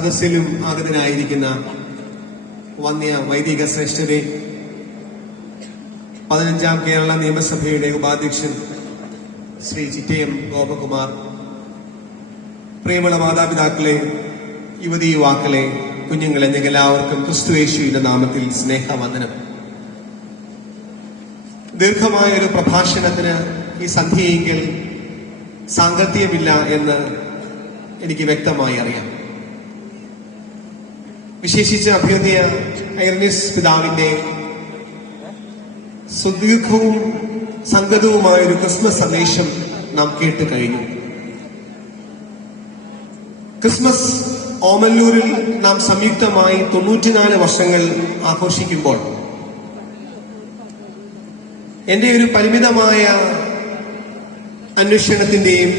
സദസ്സിലും ആഗതനായിരിക്കുന്ന വന്യ വൈദിക ശ്രേഷ്ഠരെ പതിനഞ്ചാം കേരള നിയമസഭയുടെ ഉപാധ്യക്ഷൻ ശ്രീ ചിറ്റയം ഗോപകുമാർ പ്രിയമുള്ള മാതാപിതാക്കളെ യുവതി യുവാക്കളെ കുഞ്ഞുങ്ങളെ നിങ്ങളെല്ലാവർക്കും ക്രിസ്തുവേശുവിന്റെ നാമത്തിൽ സ്നേഹവന്ദനം. ദീർഘമായ ഒരു പ്രഭാഷണത്തിന് ഈ സന്ധ്യയെങ്കിൽ സാങ്കത്യമില്ല എന്ന് എനിക്ക് വ്യക്തമായി അറിയാം. വിശേഷിച്ച് അഭ്യർത്ഥിയ ഐർണിസ് പിതാവിന്റെ സുദീർഘവും സംഗതവുമായ ഒരു ക്രിസ്മസ് സന്ദേശം നാം കേട്ട് കഴിഞ്ഞു. ക്രിസ്മസ് ഓമല്ലൂരിൽ നാം സംയുക്തമായി തൊണ്ണൂറ്റിനാല് വർഷങ്ങൾ ആഘോഷിക്കുമ്പോൾ എന്റെ ഒരു പരിമിതമായ അന്വേഷണത്തിന്റെയും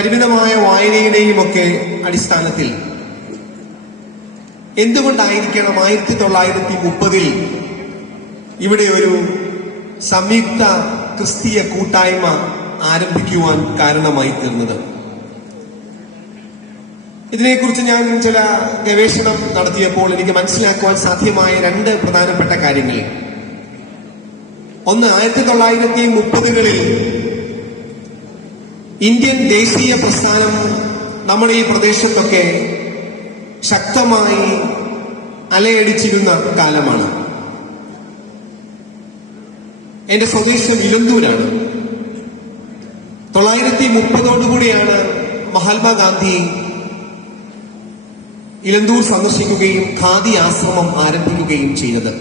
പരിമിതമായ വായനയുടെയും ഒക്കെ അടിസ്ഥാനത്തിൽ എന്തുകൊണ്ടായിരിക്കണം ആയിരത്തി തൊള്ളായിരത്തി മുപ്പതിൽ ഇവിടെ ഒരു സംയുക്ത ക്രിസ്തീയ കൂട്ടായ്മ ആരംഭിക്കുവാൻ കാരണമായി തീർന്നത്? ഇതിനെക്കുറിച്ച് ഞാൻ ചില ഗവേഷണം നടത്തിയപ്പോൾ എനിക്ക് മനസ്സിലാക്കുവാൻ സാധ്യമായ രണ്ട് പ്രധാനപ്പെട്ട കാര്യങ്ങൾ. ഒന്ന് ആയിരത്തി തൊള്ളായിരത്തി മുപ്പതുകളിൽ ഇന്ത്യൻ ദേശീയ പ്രസ്ഥാനം നമ്മുടെ ഈ പ്രദേശത്തൊക്കെ ശക്തമായി അലയടിച്ചിരുന്ന കാലമാണ്. എന്റെ സ്വദേശം ഇലന്തൂരാണ്. തൊള്ളായിരത്തി മുപ്പതോടുകൂടിയാണ് മഹാത്മാഗാന്ധി ഇലന്തൂർ സന്ദർശിക്കുകയും ഖാദി ആശ്രമം ആരംഭിക്കുകയും ചെയ്തത്.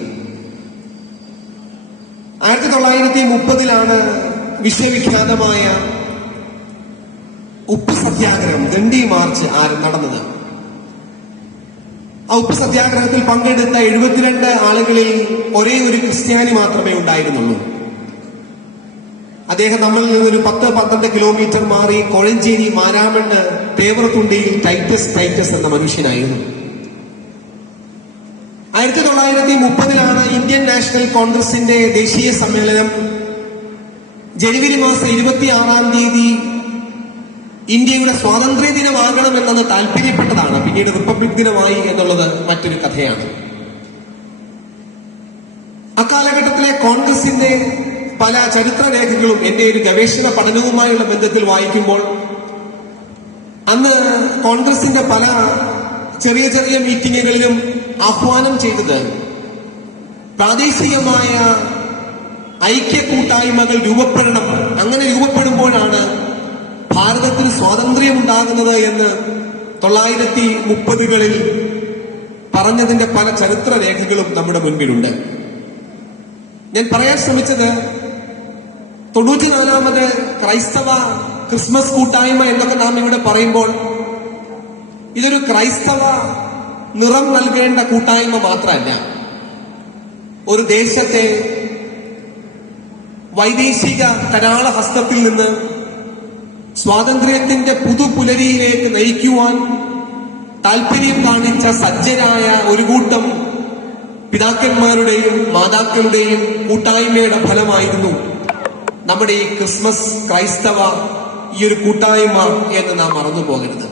ആയിരത്തി തൊള്ളായിരത്തി മുപ്പതിലാണ് വിശ്വവിഖ്യാതമായ ഉപ്പ് സത്യാഗ്രഹം ദണ്ഡി മാർച്ച് ആര് നടന്നത്. ആ ഉപ്പ് സത്യാഗ്രഹത്തിൽ പങ്കെടുത്ത എഴുപത്തിരണ്ട് ആളുകളിൽ ഒരേ ഒരു ക്രിസ്ത്യാനി മാത്രമേ ഉണ്ടായിരുന്നുള്ളൂ. അദ്ദേഹം നമ്മളിൽ നിന്നൊരു പത്ത് പന്ത്രണ്ട് കിലോമീറ്റർ മാറി കൊഴഞ്ചേരി മാരാമണ്ണ് തേവർത്തുണ്ടിയിൽ ടൈറ്റസ് ടൈറ്റസ് എന്ന മനുഷ്യനായിരുന്നു. ആയിരത്തി തൊള്ളായിരത്തി മുപ്പതിലാണ് ഇന്ത്യൻ നാഷണൽ കോൺഗ്രസിന്റെ ദേശീയ സമ്മേളനം ജനുവരി മാസം ഇരുപത്തി ആറാം തീയതി ഇന്ത്യയുടെ സ്വാതന്ത്ര്യ ദിനമാകണം എന്നത് താല്പര്യപ്പെട്ടതാണ്. പിന്നീട് റിപ്പബ്ലിക് ദിനമായി എന്നുള്ളത് മറ്റൊരു കഥയാണ്. അക്കാലഘട്ടത്തിലെ കോൺഗ്രസിന്റെ പല ചരിത്ര രേഖകളും എന്റെ ഒരു ഗവേഷണ പഠനവുമായുള്ള ബന്ധത്തിൽ വായിക്കുമ്പോൾ അന്ന് കോൺഗ്രസിന്റെ പല ചെറിയ ചെറിയ മീറ്റിങ്ങുകളിലും ആഹ്വാനം ചെയ്തത് പ്രാദേശികമായ ഐക്യ കൂട്ടായ്മകൾ രൂപപ്പെടണം. അങ്ങനെ രൂപപ്പെടുമ്പോഴാണ് ഭാരതത്തിന് സ്വാതന്ത്ര്യം ഉണ്ടാകുന്നത് എന്ന് തൊള്ളായിരത്തി മുപ്പതുകളിൽ പറഞ്ഞതിന്റെ പല ചരിത്ര രേഖകളും നമ്മുടെ മുൻപിലുണ്ട്. ഞാൻ പറയാൻ ശ്രമിച്ചത് തൊണ്ണൂറ്റിനാലാമത് ക്രൈസ്തവ ക്രിസ്മസ് കൂട്ടായ്മ എന്നൊക്കെ നാം ഇവിടെ പറയുമ്പോൾ ഇതൊരു ക്രൈസ്തവ നിറം നൽകേണ്ട കൂട്ടായ്മ മാത്രമല്ല. ഒരു ദേശത്തെ വൈദേശിക കരാള ഹസ്തത്തിൽ നിന്ന് സ്വാതന്ത്ര്യത്തിന്റെ പുതുപുലരിയിലേക്ക് നയിക്കുവാൻ താല്പര്യം കാണിച്ച സജ്ജരായ ഒരു കൂട്ടം പിതാക്കന്മാരുടെയും മാതാക്കളുടെയും കൂട്ടായ്മയുടെ ഫലമായിരുന്നു നമ്മുടെ ഈ ക്രിസ്മസ് ക്രൈസ്തവ ഈ ഒരു കൂട്ടായ്മ എന്ന് നാം മറന്നു പോകരുത്.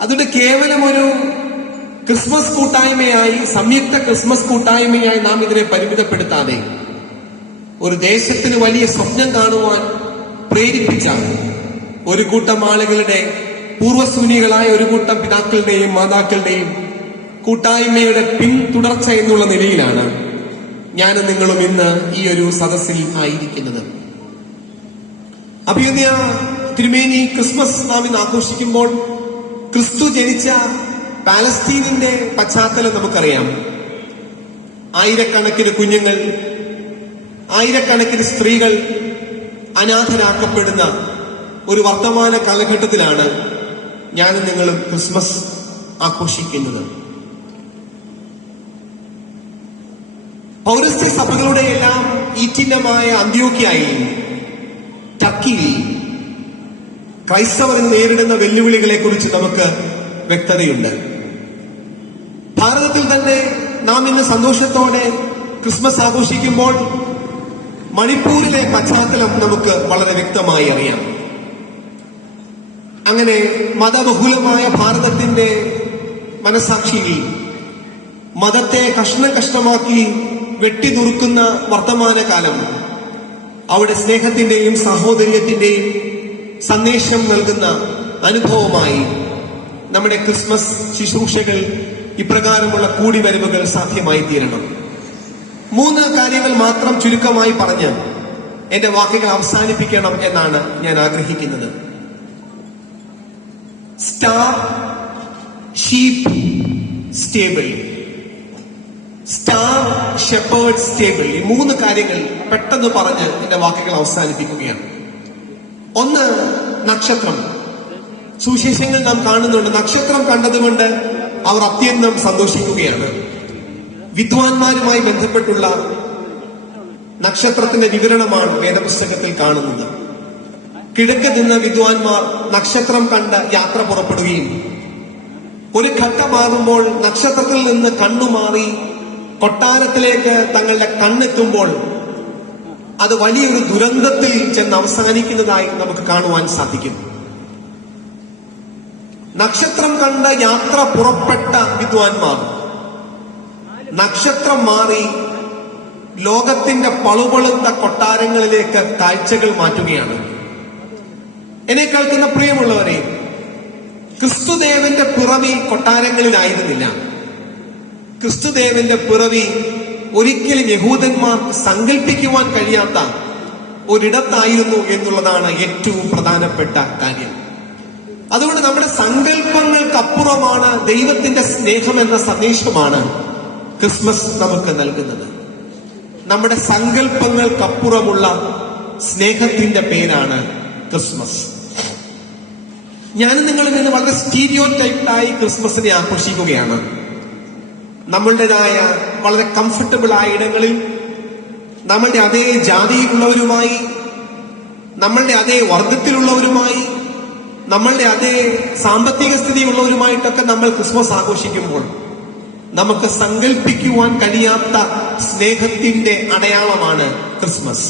അതുകൊണ്ട് കേവലം ഒരു ക്രിസ്മസ് കൂട്ടായ്മയായി സംയുക്ത ക്രിസ്മസ് കൂട്ടായ്മയായി നാം ഇതിനെ പരിമിതപ്പെടുത്താതെ ഒരു ദേശത്തിന് വലിയ സ്വപ്നം കാണുവാൻ പ്രേരിപ്പിച്ച ഒരു കൂട്ടം ആളുകളുടെ പൂർവസൂനികളായ ഒരു കൂട്ടം പിതാക്കളുടെയും മാതാക്കളുടെയും കൂട്ടായ്മയുടെ പിന്തുടർച്ച എന്നുള്ള നിലയിലാണ് ഞാൻ നിങ്ങളും ഇന്ന് ഈ ഒരു സദസ്സിൽ ആയിരിക്കുന്നത്. അഭിയുദ്ധ തിരുമേനി ക്രിസ്മസ് നാം ഇന്ന് ആഘോഷിക്കുമ്പോൾ ക്രിസ്തു ജനിച്ച പാലസ്തീനിന്റെ പശ്ചാത്തലം നമുക്കറിയാം. ആയിരക്കണക്കിന് കുഞ്ഞുങ്ങൾ ആയിരക്കണക്കിന് സ്ത്രീകൾ അനാഥരാക്കപ്പെടുന്ന ഒരു വർത്തമാന കാലഘട്ടത്തിലാണ് ഞാനും നിങ്ങളും ക്രിസ്മസ് ആഘോഷിക്കുന്നത്. പൗരസ്ത്യ സഭകളുടെ എല്ലാം ഈറ്റിന്നമായ അന്ത്യോക്കിയായി ടക്കിയിൽ ക്രൈസ്തവർ നേരിടുന്ന വെല്ലുവിളികളെ കുറിച്ച് നമുക്ക് വ്യക്തതയുണ്ട്. ഭാരതത്തിൽ തന്നെ നാം ഇന്ന് സന്തോഷത്തോടെ ക്രിസ്മസ് ആഘോഷിക്കുമ്പോൾ മണിപ്പൂരിലെ പശ്ചാത്തലം നമുക്ക് വളരെ വ്യക്തമായി അറിയാം. അങ്ങനെ മതബഹുലമായ ഭാരതത്തിന്റെ മനസാക്ഷിയിൽ മതത്തെ കഷ്ണ കഷ്ണമാക്കി വെട്ടിനുറുക്കുന്ന വർത്തമാനകാലം അവിടെ സ്നേഹത്തിന്റെയും സാഹോദര്യത്തിന്റെയും സന്ദേശം നൽകുന്ന അനുഭവമായി നമ്മുടെ ക്രിസ്മസ് ശുശ്രൂഷകൾ ഇപ്രകാരമുള്ള കൂടിവരവുകൾ സാധ്യമായി തീരണം മൂന്ന് കാര്യങ്ങൾ മാത്രം ചുരുക്കമായി പറഞ്ഞ് എന്റെ വാക്കുകൾ അവസാനിപ്പിക്കണം എന്നാണ് ഞാൻ ആഗ്രഹിക്കുന്നത്. Star sheep stable star shepherd stable ഈ മൂന്ന് കാര്യങ്ങൾ പെട്ടെന്ന് പറഞ്ഞ് എന്റെ വാക്കുകൾ അവസാനിപ്പിക്കുകയാണ്. ഒന്ന് നക്ഷത്രം. സുവിശേഷങ്ങൾ നാം കാണുന്നുണ്ട്. നക്ഷത്രം കണ്ടതുകൊണ്ട് അവർ അത്യന്തം സന്തോഷിക്കുകയാണ്. വിദ്വാൻമാരുമായി ബന്ധപ്പെട്ടുള്ള നക്ഷത്രത്തിന്റെ വിവരണമാണ് വേദപുസ്തകത്തിൽ കാണുന്നത്. കിഴക്ക് നിന്ന് വിദ്വാൻമാർ നക്ഷത്രം കണ്ട് യാത്ര പുറപ്പെടുകയും ഒരു ഘട്ടമാകുമ്പോൾ നക്ഷത്രത്തിൽ നിന്ന് കണ്ണു കണ്ണുമാറി കൊട്ടാരത്തിലേക്ക് തങ്ങളുടെ കണ്ണെത്തുമ്പോൾ അത് വലിയൊരു ദുരന്തത്തിൽ ചെന്ന് അവസാനിക്കുന്നതായി നമുക്ക് കാണുവാൻ സാധിക്കും. നക്ഷത്രം കണ്ട് യാത്ര പുറപ്പെട്ട വിദ്വാൻമാർ നക്ഷത്രം മാറി ലോകത്തിന്റെ പളുപളുത്ത കൊട്ടാരങ്ങളിലേക്ക് കാഴ്ചകൾ മാറ്റുകയാണ്. എന്നെ കേൾക്കുന്ന പ്രിയമുള്ളവരെ ക്രിസ്തുദേവന്റെ പിറവി കൊട്ടാരങ്ങളിലായിരുന്നില്ല. ക്രിസ്തുദേവന്റെ പിറവി ഒരിക്കലും യഹൂദന്മാർക്ക് സങ്കല്പിക്കുവാൻ കഴിയാത്ത ഒരിടത്തായിരുന്നു എന്നുള്ളതാണ് ഏറ്റവും പ്രധാനപ്പെട്ട കാര്യം. അതുകൊണ്ട് നമ്മുടെ സങ്കല്പങ്ങൾക്കപ്പുറമാണ് ദൈവത്തിന്റെ സ്നേഹം എന്ന സന്ദേശമാണ് ക്രിസ്മസ് നമുക്ക് നൽകുന്നത്. നമ്മുടെ സങ്കല്പങ്ങൾക്കപ്പുറമുള്ള സ്നേഹത്തിന്റെ പേരാണ് ക്രിസ്മസ്. ഞാനും നിങ്ങളിൽ നിന്ന് വളരെ സ്റ്റീരിയോ ടൈപ്പായി ക്രിസ്മസിനെ ആഘോഷിക്കുകയാണ്. നമ്മളുടേതായ വളരെ കംഫർട്ടബിൾ ആയ ഇടങ്ങളിൽ നമ്മളുടെ അതേ ജാതിയിലുള്ളവരുമായി നമ്മളുടെ അതേ വർഗത്തിലുള്ളവരുമായി നമ്മളുടെ അതേ സാമ്പത്തിക സ്ഥിതിയുള്ളവരുമായിട്ടൊക്കെ നമ്മൾ ക്രിസ്മസ് ആഘോഷിക്കുമ്പോൾ നമുക്ക് സങ്കല്പിക്കുവാൻ കഴിയാത്ത സ്നേഹത്തിന്റെ അടയാളമാണ് ക്രിസ്മസ്.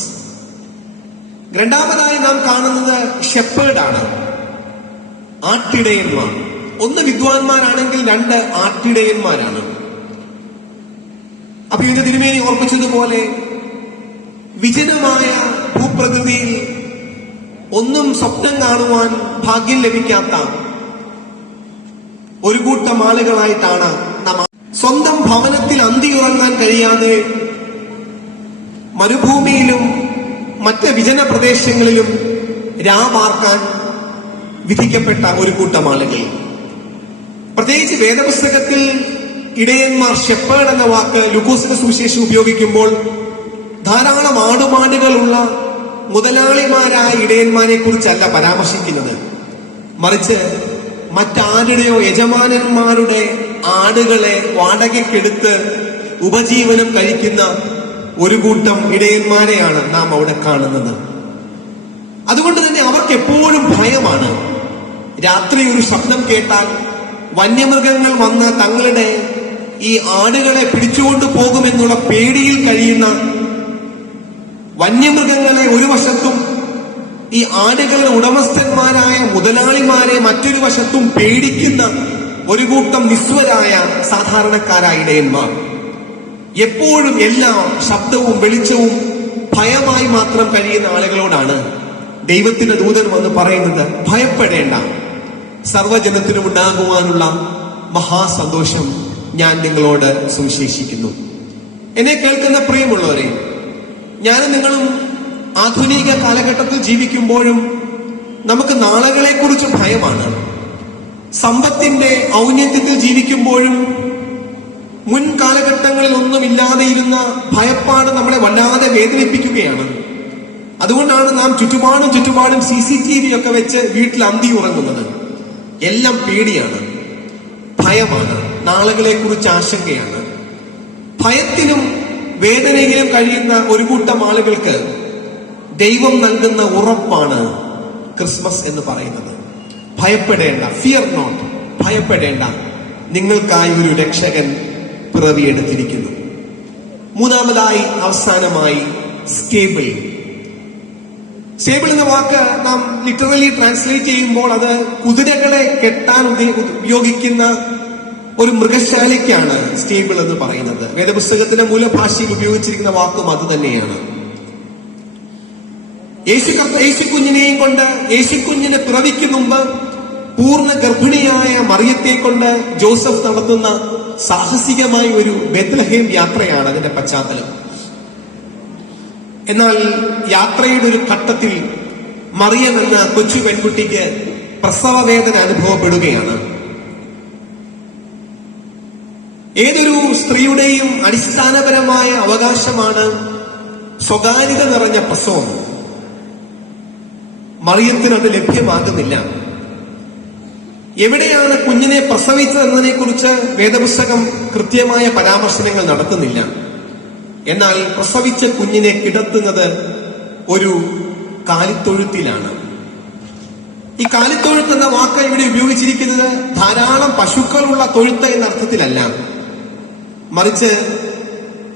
രണ്ടാമതായി നാം കാണുന്നത് ഷെപ്പേർഡാണ് ആട്ടിടയന്മാർ. ഒന്ന് വിദ്വാൻമാരാണെങ്കിൽ രണ്ട് ആട്ടിടയന്മാരാണ്. അപ്പൊ ഇതിന്റെ തിരുമേനി ഓർപ്പിച്ചതുപോലെ വിജനമായ ഭൂപ്രകൃതിയിൽ ഒന്നും സ്വപ്നം കാണുവാൻ ഭാഗ്യം ലഭിക്കാത്ത ഒരു കൂട്ടം ആളുകളായിട്ടാണ് നാം സ്വന്തം ഭവനത്തിൽ അന്തി ഉറങ്ങാൻ കഴിയാതെ മരുഭൂമിയിലും മറ്റ് വിജന പ്രദേശങ്ങളിലും രാമാർക്കാൻ വിധിക്കപ്പെട്ട ഒരു കൂട്ടം ആളുകൾ പ്രത്യേകിച്ച് വേദപുസ്തകത്തിൽ ഇടയന്മാർ ഷെപ്പേഡ് എന്ന വാക്ക് ലുക്കോസിന്റെ സുവിശേഷം ഉപയോഗിക്കുമ്പോൾ ധാരാളം ആടുമാടുകളുള്ള മുതലാളിമാരായ ഇടയന്മാരെ കുറിച്ചല്ല പരാമർശിക്കുന്നത്. മറിച്ച് മറ്റാരുടെയോ യജമാനന്മാരുടെ ആടുകളെ വാടകയ്ക്കെടുത്ത് ഉപജീവനം കഴിക്കുന്ന ഒരു കൂട്ടം ഇടയന്മാരെയാണ് നാം അവിടെ കാണുന്നത്. അതുകൊണ്ട് തന്നെ അവർക്ക് എപ്പോഴും ഭയമാണ്. രാത്രി ഒരു ശബ്ദം കേട്ടാൽ വന്യമൃഗങ്ങൾ വന്ന് തങ്ങളുടെ ഈ ആടുകളെ പിടിച്ചുകൊണ്ട് പോകുമെന്നുള്ള പേടിയിൽ കഴിയുന്ന വന്യമൃഗങ്ങളെ ഒരു വശത്തും ഈ ആടുകളുടെ ഉടമസ്ഥന്മാരായ മുതലാളിമാരെ മറ്റൊരു വശത്തും പേടിക്കുന്ന ഒരു കൂട്ടം നിസ്വരായ സാധാരണക്കാരായ ഇടയന്മാർ. എപ്പോഴും എല്ലാം ശബ്ദവും വെളിച്ചവും ഭയമായി മാത്രം കഴിയുന്ന ആളുകളോടാണ് ദൈവത്തിന്റെ ദൂതൻ വന്ന് പറയുന്നത് ഭയപ്പെടേണ്ട. സർവജനത്തിനും ഉണ്ടാകുവാനുള്ള മഹാസന്തോഷം ഞാൻ നിങ്ങളോട് സുവിശേഷിക്കുന്നു. എന്നെ കേൾക്കുന്ന പ്രിയമുള്ളവരെ ഞാനും നിങ്ങളും ആധുനിക കാലഘട്ടത്തിൽ ജീവിക്കുമ്പോഴും നമുക്ക് നാളുകളെ കുറിച്ച് ഭയമാണ്. സമ്പത്തിന്റെ ഔന്നത്യത്തിൽ ജീവിക്കുമ്പോഴും മുൻ കാലഘട്ടങ്ങളിൽ ഒന്നും ഇല്ലാതെയിരുന്ന ഭയപ്പാട് നമ്മളെ വല്ലാതെ വേദനിപ്പിക്കുകയാണ്. അതുകൊണ്ടാണ് നാം ചുറ്റുപാടും ചുറ്റുപാടും സി സി ടി വി ഒക്കെ വെച്ച് വീട്ടിൽ അന്തി ഉറങ്ങുന്നത്. എല്ലാം പേടിയാണ്. ഭയമാണ്. നാളുകളെ കുറിച്ച് ആശങ്കയാണ്. ഭയത്തിനും വേദനയിലും കഴിയുന്ന ഒരു കൂട്ടം ആളുകൾക്ക് ദൈവം നൽകുന്ന ഉറപ്പാണ് ക്രിസ്മസ് എന്ന് പറയുന്നത്. ഭയപ്പെടേണ്ട. ഫിയർ നോട്ട് ഭയപ്പെടേണ്ട. നിങ്ങൾക്കായി ഒരു രക്ഷകൻ പിറവിയെടുത്തിരിക്കുന്നു. മൂന്നാമതായി അവസാനമായി സ്റ്റേബിൾ സ്റ്റേബിൾ എന്ന വാക്ക് നാം ലിറ്ററലി ട്രാൻസ്ലേറ്റ് ചെയ്യുമ്പോൾ അത് കുതിരകളെ കെട്ടാൻ ഉപയോഗിക്കുന്ന ഒരു മൃഗശാലയ്ക്കാണ് സ്റ്റേബിൾ എന്ന് പറയുന്നത്. വേദപുസ്തകത്തിന്റെ മൂലഭാഷയിൽ ഉപയോഗിച്ചിരിക്കുന്ന വാക്കും അത് തന്നെയാണ്. യേശു യേശുക്കുഞ്ഞിനെയും കൊണ്ട് യേശുക്കുഞ്ഞിനെ പിറവിക്ക് മുമ്പ് പൂർണ ഗർഭിണിയായ മറിയത്തെ കൊണ്ട് ജോസഫ് നടത്തുന്ന സാഹസികമായ ഒരു ബെത്ലഹേം യാത്രയാണ് അതിന്റെ പശ്ചാത്തലം. എന്നാൽ യാത്രയുടെ ഒരു ഘട്ടത്തിൽ മറിയം എന്ന കൊച്ചു പെൺകുട്ടിക്ക് പ്രസവ വേദന അനുഭവപ്പെടുകയാണ്. ഏതൊരു സ്ത്രീയുടെയും അടിസ്ഥാനപരമായ അവകാശമാണ് സ്വകാര്യത നിറഞ്ഞ പ്രസവം. മറിയത്തിനത് ലഭ്യമാകുന്നില്ല. എവിടെയാണ് കുഞ്ഞിനെ പ്രസവിച്ചതെന്നതിനെ കുറിച്ച് വേദപുസ്തകം കൃത്യമായ പരാമർശനങ്ങൾ നടത്തുന്നില്ല. എന്നാൽ പ്രസവിച്ച കുഞ്ഞിനെ കിടത്തുന്നത് ഒരു കാലിത്തൊഴുത്തിലാണ്. ഈ കാലിത്തൊഴുത്ത് എന്ന വാക്ക് ഇവിടെ ഉപയോഗിച്ചിരിക്കുന്നത് ധാരാളം പശുക്കളുള്ള തൊഴുത്ത് എന്ന അർത്ഥത്തിലല്ല. മറിച്ച്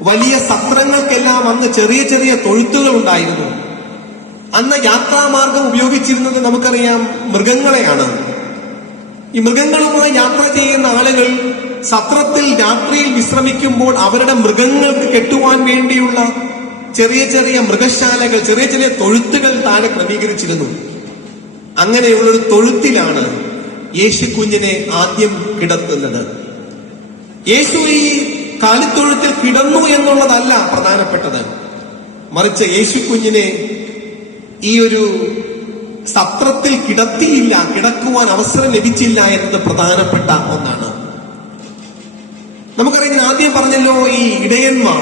വലിയ സത്രങ്ങൾക്കെല്ലാം അന്ന് ചെറിയ ചെറിയ തൊഴുത്തുകൾ ഉണ്ടായിരുന്നു. അന്ന് യാത്രാമാർഗം ഉപയോഗിച്ചിരുന്നത് നമുക്കറിയാം മൃഗങ്ങളെയാണ്. ഈ മൃഗങ്ങളുമായി യാത്ര ചെയ്യുന്ന ആളുകൾ സത്രത്തിൽ രാത്രിയിൽ വിശ്രമിക്കുമ്പോൾ അവരുടെ മൃഗങ്ങൾക്ക് കെട്ടുവാൻ വേണ്ടിയുള്ള ചെറിയ ചെറിയ മൃഗശാലകൾ ചെറിയ ചെറിയ തൊഴുത്തുകൾ താഴെ ക്രമീകരിച്ചിരുന്നു. അങ്ങനെയുള്ള ഒരു തൊഴുത്തിലാണ് യേശു കുഞ്ഞിനെ ആദ്യം കിടത്തുന്നത്. യേശു ഈ കാലിത്തൊഴുത്തിൽ കിടന്നു എന്നുള്ളതല്ല പ്രധാനപ്പെട്ടത്. മറിച്ച് യേശു കുഞ്ഞിനെ ഈ ഒരു സത്രത്തിൽ കിടത്തിയില്ല കിടക്കുവാൻ അവസരം ലഭിച്ചില്ല എന്നത് പ്രധാനപ്പെട്ട ഒന്നാണ്. നമുക്കറിയാം ഞാൻ ആദ്യം പറഞ്ഞല്ലോ ഈ ഇടയന്മാർ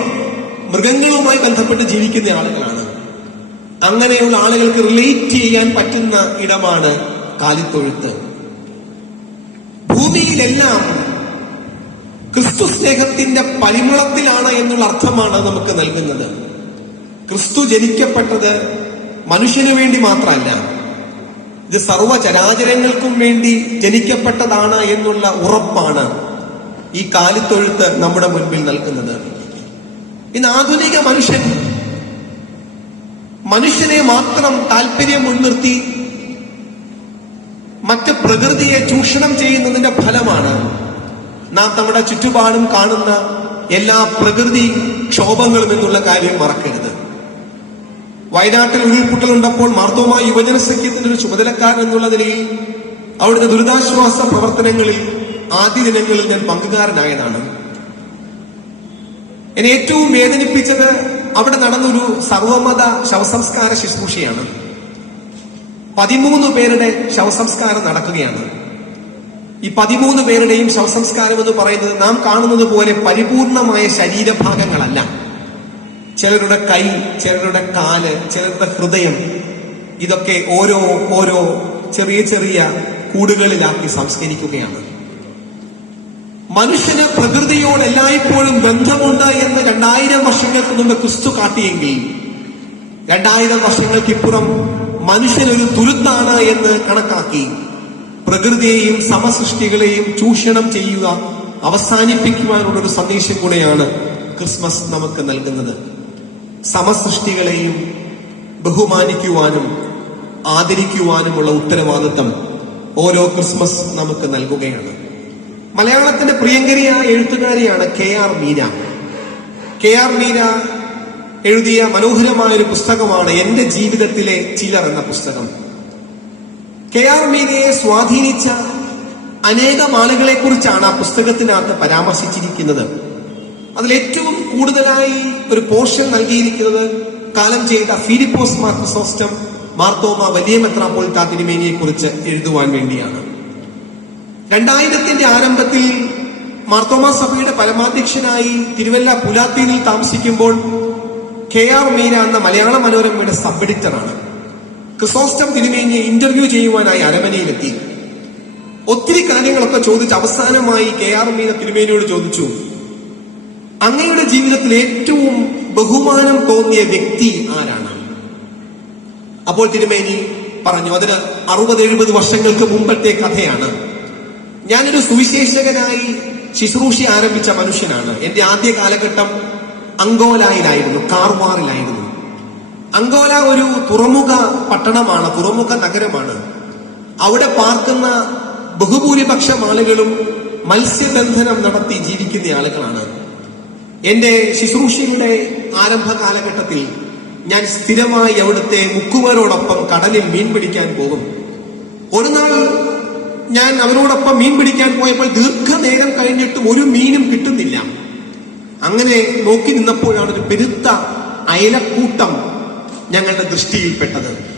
മൃഗങ്ങളുമായി ബന്ധപ്പെട്ട് ജീവിക്കുന്ന ആളുകളാണ്. അങ്ങനെയുള്ള ആളുകൾക്ക് റിലേറ്റ് ചെയ്യാൻ പറ്റുന്ന ഇടമാണ് കാലിത്തൊഴുത്ത്. ഭൂമിയിലെല്ലാം ക്രിസ്തു സ്നേഹത്തിന്റെ പരിമളത്തിലാണ് എന്നുള്ള അർത്ഥമാണ് നമുക്ക് നൽകുന്നത്. ക്രിസ്തു ജനിക്കപ്പെട്ടത് മനുഷ്യനു വേണ്ടി മാത്രമല്ല ഇത് സർവചരാചരങ്ങൾക്കും വേണ്ടി ജനിക്കപ്പെട്ടതാണ് എന്നുള്ള ഉറപ്പാണ്. ഈ കാലിത്തൊഴുത്ത് നമ്മുടെ മുൻപിൽ നിൽക്കുന്നത് ഇന്ന് ആധുനിക മനുഷ്യൻ മനുഷ്യനെ മാത്രം താല്പര്യം മുൻനിർത്തി മറ്റ് പ്രകൃതിയെ ചൂഷണം ചെയ്യുന്നതിന്റെ ഫലമാണ് നാം നമ്മുടെ ചുറ്റുപാടും കാണുന്ന എല്ലാ പ്രകൃതി ക്ഷോഭങ്ങളും എന്നുള്ള കാര്യം മറക്കരുത്. വയനാട്ടിൽ ഉരുൾപൊട്ടലുണ്ടപ്പോൾ മാർത്തോമ യുവജന സഖ്യത്തിന്റെ ഒരു ചുമതലക്കാരൻ എന്നുള്ള നിലയിൽ അവിടുത്തെ ദുരിതാശ്വാസ പ്രവർത്തനങ്ങളിൽ ആദ്യ ദിനങ്ങളിൽ ഞാൻ പങ്കുകാരനായതാണ്. എന്നെ ഏറ്റവും വേദനിപ്പിച്ചത് അവിടെ നടന്നൊരു സർവമത ശവസംസ്കാര ശുശ്രൂഷയാണ്. പതിമൂന്ന് പേരുടെ ശവസംസ്കാരം നടക്കുകയാണ്. ഈ പതിമൂന്ന് പേരുടെയും ശവസംസ്കാരം എന്ന് പറയുന്നത് നാം കാണുന്നത് പോലെ പരിപൂർണമായ ശരീരഭാഗങ്ങളല്ല. ചിലരുടെ കൈ ചിലരുടെ കാൽ ചിലരുടെ ഹൃദയം ഇതൊക്കെ ഓരോ ഓരോ ചെറിയ ചെറിയ കൂടുകളിലാക്കി സംസ്കരിക്കുകയാണ്. മനുഷ്യന് പ്രകൃതിയോട് എല്ലായ്പ്പോഴും ബന്ധമുണ്ട് എന്ന് രണ്ടായിരം വർഷങ്ങൾക്ക് മുമ്പ് ക്രിസ്തു കാട്ടിയെങ്കിൽ രണ്ടായിരം വർഷങ്ങൾക്കിപ്പുറം മനുഷ്യനൊരു തുരുത്താണ് എന്ന് കണക്കാക്കി പ്രകൃതിയെയും സമസൃഷ്ടികളെയും ചൂഷണം ചെയ്യുക അവസാനിപ്പിക്കുവാനുള്ള ഒരു സന്ദേശം കൂടെയാണ് ക്രിസ്മസ് നമുക്ക് നൽകുന്നത്. സമസൃഷ്ടികളെയും ബഹുമാനിക്കുവാനും ആദരിക്കുവാനുമുള്ള ഉത്തരവാദിത്തം ഓരോ ക്രിസ്മസ് നമുക്ക് നൽകുകയാണ്. മലയാളത്തിന്റെ പ്രിയങ്കരിയായ എഴുത്തുകാരിയാണ് K R Meena. K R Meena എഴുതിയ മനോഹരമായ ഒരു പുസ്തകമാണ് എന്റെ ജീവിതത്തിലെ ചിലർ എന്ന പുസ്തകം. കെ ആർ മീനയെ സ്വാധീനിച്ച അനേകം ആളുകളെ കുറിച്ചാണ് ആ പുസ്തകത്തിനകത്ത് പരാമർശിച്ചിരിക്കുന്നത്. അതിൽ ഏറ്റവും കൂടുതലായി ഒരു പോർഷൻ നൽകിയിരിക്കുന്നത് കാലം ചെയ്ത ഫിലിപ്പോസ് മാർക്കസോസ്റ്റം മാർത്തോമ വലിയ മെത്രാപ്പോളിത്ത തിരുമേനിയെ കുറിച്ച് എഴുതുവാൻ വേണ്ടിയാണ്. രണ്ടായിരത്തിന്റെ ആരംഭത്തിൽ മാർത്തോമ സഭയുടെ പരമാധ്യക്ഷനായി തിരുവല്ല പുലാത്തീനിൽ താമസിക്കുമ്പോൾ കെ ആർ മീര എന്ന മലയാള മനോരമയുടെ സബ് എഡിറ്ററാണ് ക്രിസോസ്റ്റം തിരുമേനിയെ ഇന്റർവ്യൂ ചെയ്യുവാനായി അരമനയിലെത്തി. ഒത്തിരി കാര്യങ്ങളൊക്കെ ചോദിച്ച് അവസാനമായി കെ ആർ മീന തിരുമേനിയോട് ചോദിച്ചു അങ്ങയുടെ ജീവിതത്തിൽ ഏറ്റവും ബഹുമാനം തോന്നിയ വ്യക്തി ആരാണ്? അപ്പോൾ തിരുമേനി പറഞ്ഞു അതിന് അറുപത് എഴുപത് വർഷങ്ങൾക്ക് മുമ്പത്തെ കഥയാണ്. ഞാനൊരു സുവിശേഷകനായി ശുശ്രൂഷ ആരംഭിച്ച മനുഷ്യനാണ്. എന്റെ ആദ്യ കാലഘട്ടം അങ്കോലായിലായിരുന്നു കാർവാറിലായിരുന്നു. അങ്കോല ഒരു തുറമുഖ പട്ടണമാണ് തുറമുഖ നഗരമാണ്. അവിടെ പാർക്കുന്ന ബഹുഭൂരിപക്ഷം ആളുകളും മത്സ്യബന്ധനം നടത്തി ജീവിക്കുന്ന ആളുകളാണ്. എന്റെ ശുശ്രൂഷയുടെ ആരംഭ കാലഘട്ടത്തിൽ ഞാൻ സ്ഥിരമായി അവിടുത്തെ മുക്കുവരോടൊപ്പം കടലിൽ മീൻ പിടിക്കാൻ പോകും. ഒരു നാൾ ഞാൻ അവരോടൊപ്പം മീൻ പിടിക്കാൻ പോയപ്പോൾ ദീർഘനേരം കഴിഞ്ഞിട്ട് ഒരു മീനും കിട്ടുന്നില്ല. അങ്ങനെ നോക്കി നിന്നപ്പോഴാണ് ഒരു പെരുത്ത അയലക്കൂട്ടം ഞങ്ങളുടെ ദൃഷ്ടിയിൽപ്പെട്ടത്.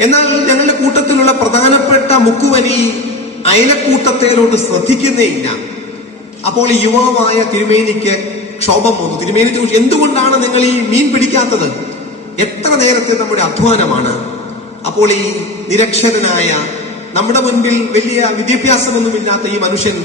എന്നാൽ ഞങ്ങളുടെ കൂട്ടത്തിലുള്ള പ്രധാനപ്പെട്ട മുക്കുവനി അയലക്കൂട്ടത്തേലോട്ട് ശ്രദ്ധിക്കുന്നേയില്ല. അപ്പോൾ ഈ യുവാവായ തിരുമേനിക്ക് ക്ഷോഭം വന്നു. തിരുമേനി ചോദിച്ചു എന്തുകൊണ്ടാണ് നിങ്ങൾ ഈ മീൻ പിടിക്കാത്തത്? എത്ര നേരത്തെ നമ്മുടെ അധ്വാനമാണ്? അപ്പോൾ ഈ നിരക്ഷരനായ നമ്മുടെ മുൻപിൽ വലിയ വിദ്യാഭ്യാസമൊന്നുമില്ലാത്ത ഈ മനുഷ്യൻ